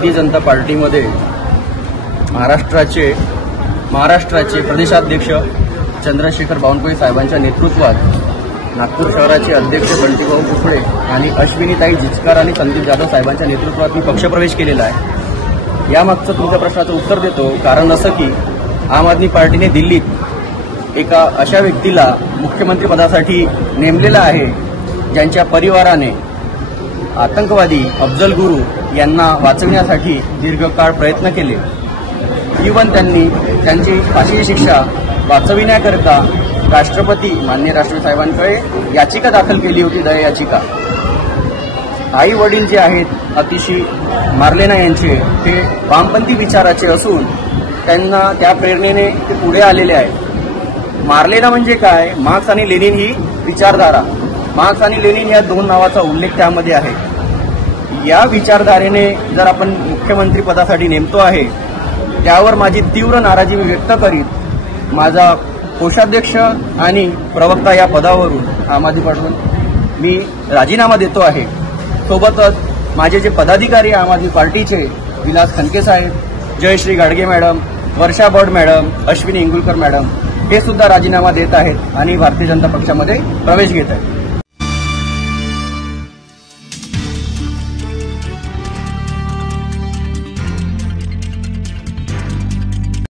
भारतीय जनता पार्टीमध्ये महाराष्ट्राचे प्रदेशाध्यक्ष चंद्रशेखर बावनकुळे साहेबांच्या नेतृत्वात नागपूर शहराचे अध्यक्ष बंटीभाऊ कुकडे आणि अश्विनीताई जिचकार आणि संदीप जाधव साहेबांच्या नेतृत्वात मी पक्षप्रवेश केलेला आहे। यामागचं तुमच्या प्रश्नाचं उत्तर देतो। कारण असं की आम आदमी पार्टीने दिल्लीत एका अशा व्यक्तीला मुख्यमंत्री पदासाठी नेमलेलं आहे ज्यांच्या परिवाराने आतंकवादी अफजल गुरू यांना वाचविण्यासाठी दीर्घकाळ प्रयत्न केले। इव्हन त्यांनी त्यांची फाशीची शिक्षा वाचविण्याकरता माननीय राष्ट्रपती साहेबांकडे याचिका दाखल केली होती, दया याचिका। आई वडील जे आहेत अतिशी मार्लेना यांचे ते वामपंथी विचाराचे असून त्यांना त्या प्रेरणेने ते पुढे आलेले आहेत। मार्लेना म्हणजे काय? मार्क्स आणि लेनिन ही विचारधारा, मार्क्स आणि लेनिन या दोन नावाचा उल्लेख त्यामध्ये आहे। या विचारधारेने जर आपण मुख्यमंत्री पदासाठी नेमतो आहे त्यावर माझी तीव्र नाराजी व्यक्त करीत माझा कोषाध्यक्ष आणि प्रवक्ता या पदावरून आम आदमी पार्टीतून मी राजीनामा देतो आहे। सोबतच माझे जे पदाधिकारी आम आदमी पार्टीचे विलास खनके साहेब, जयश्री गाडगे मॅडम, वर्षा बर्ड मॅडम, अश्विनी इंगुलकर मॅडम हे सुद्धा राजीनामा देत आहेत आणि भारतीय जनता पक्षामध्ये प्रवेश घेत आहेत।